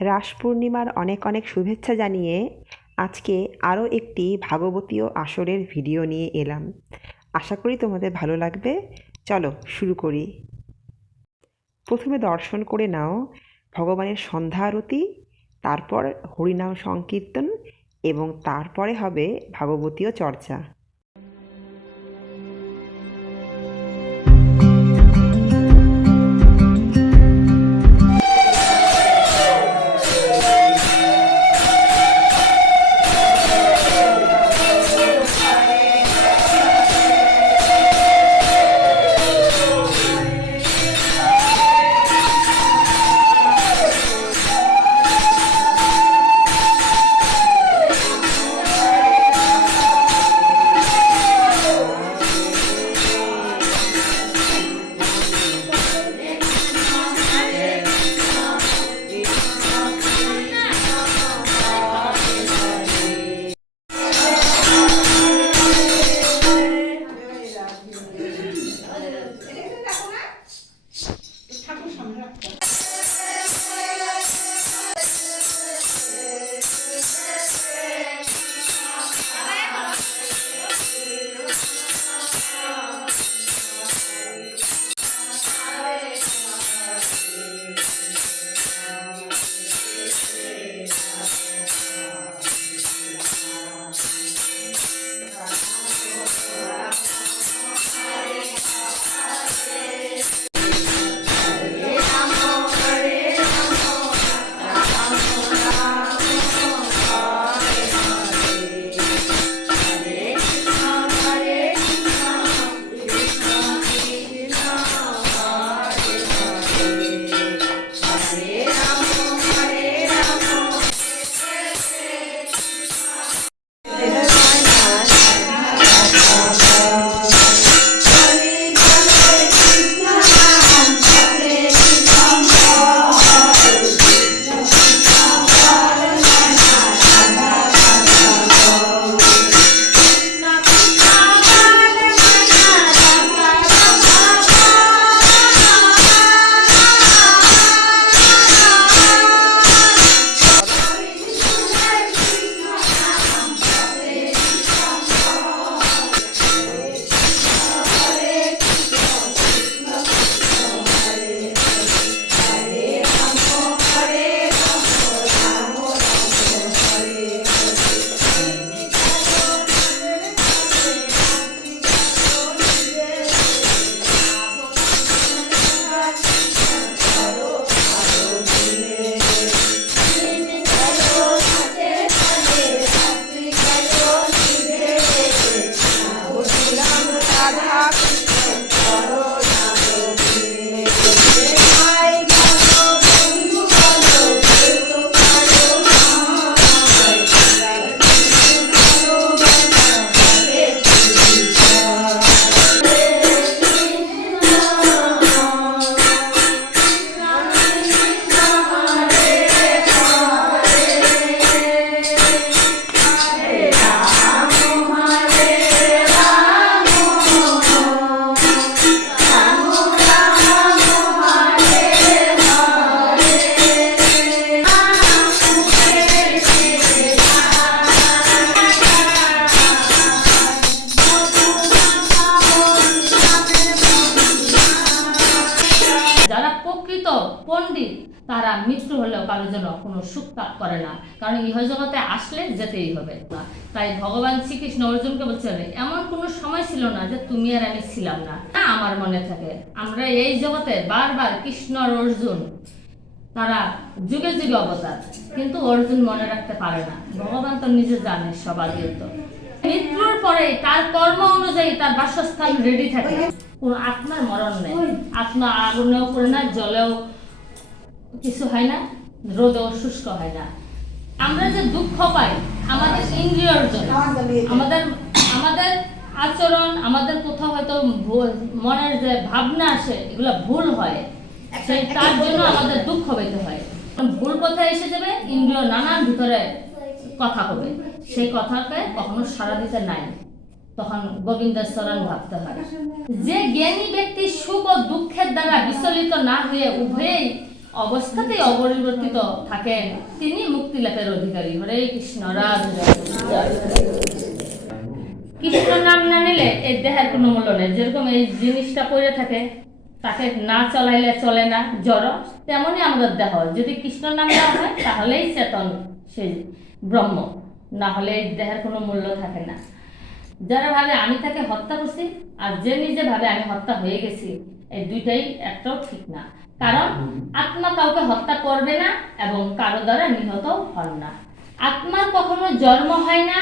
রাস পূর্ণিমার অনেক অনেক শুভেচ্ছা জানিয়ে আজকে আরও একটি ভাগবতীয় আসরের ভিডিও নিয়ে এলাম। আশা করি তোমাদের ভালো লাগবে। চলো শুরু করি। প্রথমে দর্শন করে নাও ভগবানের সন্ধ্যা আরতি, তারপর হরিনাম সংকীর্তন এবং তারপরে হবে ভাগবতীয় চর্চা। তারা মৃত্যু হলেও কারোর জন্য কোনো সুখ তা- করে না। কারণ ইহ জগতে আসলে যেতেই হবে। তাই ভগবান শ্রীকৃষ্ণ অর্জুনকে বলছেন এমন কোনো সময় ছিল না যে তুমি আর আমি ছিলাম না। আমার মনে থাকে, আমরা এই জগতে বারবার কৃষ্ণ আর অর্জুন, তারা যুগে যুগে অবতার। কিন্তু অর্জুন মনে রাখতে পারে না। ভগবান তো নিজে জানে সবাদিয়ত মৃত্যুর পরে তার কর্ম অনুযায়ী তার বাসস্থান রেডি থাকে। কোন আত্মার মরণ নেই। আত্মা আগুনেও পড়ে না, জলেও কিছু হয় না রোদেও শুষ্ক হয় না। আমরা যে দুঃখ পাই আমাদের ইন্দ্রিয়র জন্য আমাদের আমাদের আচরণ আমাদের কোথাও হয়তো মনের যে ভাবনা আসে এগুলো ভুল হয়। সেই তার জন্য আমাদের দুঃখ পেতে হয়। ভুল কথা এসে যাবে ইন্দ্রিয় নানান ভিতরে কথা হবে। সেই কথাকে কখনো সারা দিতে নাই। তখন গোবিন্দের চরণ ভাবতে হয় যে জ্ঞানী ব্যক্তি সুখ ও দুঃখের দ্বারা বিচলিত না হয়ে উভয়েই অবস্থাতেই অপরিবর্তিত থাকেন তিনি মুক্তি লাভের অধিকারী। হরে কৃষ্ণ, রাধে কৃষ্ণ নাম না নিলে এর দেহের কোনো মূল্য নেই। যেরকম এই জিনিসটা পড়ে থাকে, তাকে না চলাইলে চলে না জড় তেমনই আমাদের দেহ। যদি কৃষ্ণ নাম দেওয়া হয়, তাহলেই চেতন সেই ব্রহ্ম। না হলে এই দেহের কোনো মূল্য থাকে না। যারা ভাবে আমি তাকে হত্যা করছি, আর যে নিজে ভাবে আমি হত্যা হয়ে গেছি, এই দুইটাই একটাও ঠিক না। কারণ আত্মা কাউকে হত্যা করবে না এবং কারও দ্বারা নিহত হন না। আত্মার কখনো জন্ম হয় না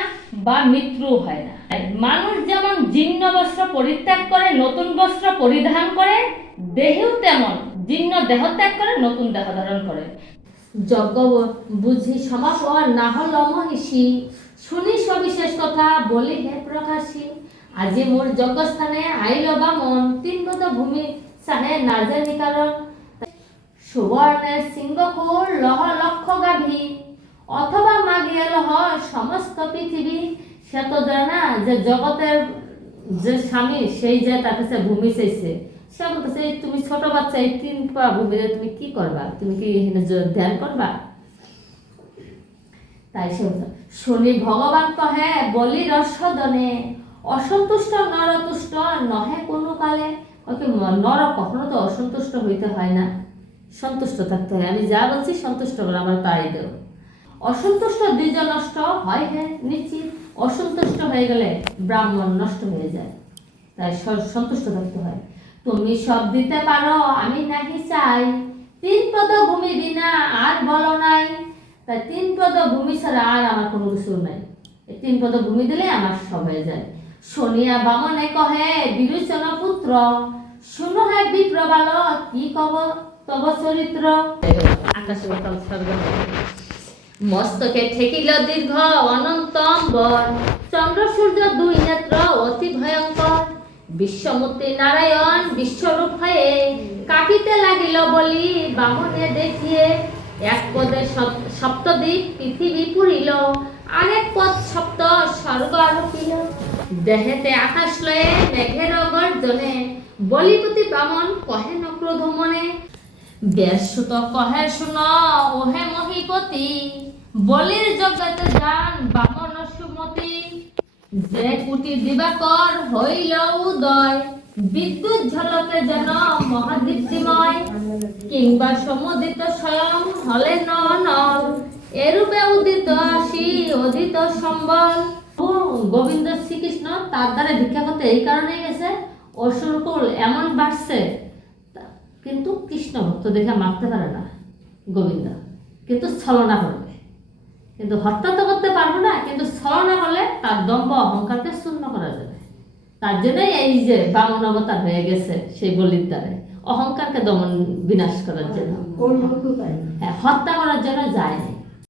বা মৃত্যু হয় না। মানুষ যেমন জীর্ণ বস্ত্র পরিত্যাগ করে, নতুন বস্ত্র পরিধান করে, দেহেও তেমন জীর্ণ দেহ ত্যাগ করে, নতুন দেহ ধারণ করে। যজ্ঞ বুঝি সমাপন না হল মহিষী শুনি সবিশেষ কথা, বলি হে প্রকাশী। আজি মোর যজ্ঞস্থানে আইল বামন তিন পদ ভূমি চাহে না জানি সুবর্ণের সিংহকুল লহ লক্ষ গাভী। অথবা মাগিয়া লহ সমস্ত পৃথিবী। সে তো জানে না যে জগতের যে স্বামী, সেই যে তার কাছে ভূমি চাইছে। সে বলতেছে তুমি ছোট বাচ্চা, এই তিন পা ভূমি তুমি কি করবা? তুমি কি ধ্যান করবা? তাই সে শুনি ভগবান কহে বলি রসদনে অসন্তুষ্ট নরতুষ্ট নহে কোনো কালে। ওকে নর কখনো তো অসন্তুষ্ট হইতে হয় না। সন্তুষ্ট থাকতে হয়। আমি যা বলছি সন্তুষ্ট করে আমার তাই দেও। অসন্তুষ্ট দ্বিজ নষ্ট হয় হে নিশ্চিত। অসন্তুষ্ট হয়ে গেলে ব্রাহ্মণ নষ্ট হয়ে যায়। তাই সন্তুষ্ট থাকতে হয়। তুমি সব দিতে পারো, আমি নাকি চাই। তিন পদ ভূমি বিনা আর বলো নাই। তাই তিন পদ ভূমি ছাড়া আর আমার কোনো কিছু নাই। তিন পদ ভূমি দিলে আমার সব হয়ে যায়। শুনিয়া বামনে কহে বিরোচন পুত্র, শুনো হ্যাঁ বিপ্রবাল, কি কব তব চরিত্র। আকাশ পাতাল স্বর্গ মস্তকে ঠেকিল দীর্ঘ অনন্ত অম্বর। চন্দ্র, সূর্য দুই নেত্র অতি ভয়ঙ্কর। বিশ্বমূর্তি নারায়ণ বিশ্বরূপ। হয়ে কাঁপিতে লাগিল বলি বামনে দেখিয়ে। এক পদে সপ- সপ্তদ্বীপ পৃথিবী পুরিল। আরেক পদ সপ্ত স্বর্গ আরোপিল। দেহেতে আকাশ লয়ে মেঘের গর্জনে। বলিপতি বামন কহে ন ক্রোধ মনে ব্যাসুত কহে শুন, ওহে মহিপতি, বলির জগতে যান বামন সুমতি। যে কুটি দিবাকর হইল উদয়, বিদ্যুৎ ঝলকে যেন মহাদীপ্তিময় কিংবা সমুদিত স্বয়ং হলে নল এরূপে উদিত আসি অদিত সম্বল। ও গোবিন্দ শ্রীকৃষ্ণ তার দ্বারা ভিক্ষা করতে এই কারণে গেছে, অসুরকুল এমন বাড়ছে কিন্তু কৃষ্ণ ভক্ত দেখে মারতে পারে না গোবিন্দ। কিন্তু ছলনা করবে। কিন্তু হত্যা তো করতে পারব না কিন্তু ছলনা করলে তার দম্ভ অহংকারকে শূন্য করা যাবে তার জন্যই এই যে বামন অবতার হয়ে গেছে সেই বলির দ্বারে অহংকারকে দমন বিনাশ করার জন্য। হ্যাঁ হত্যা করার জন্য যায়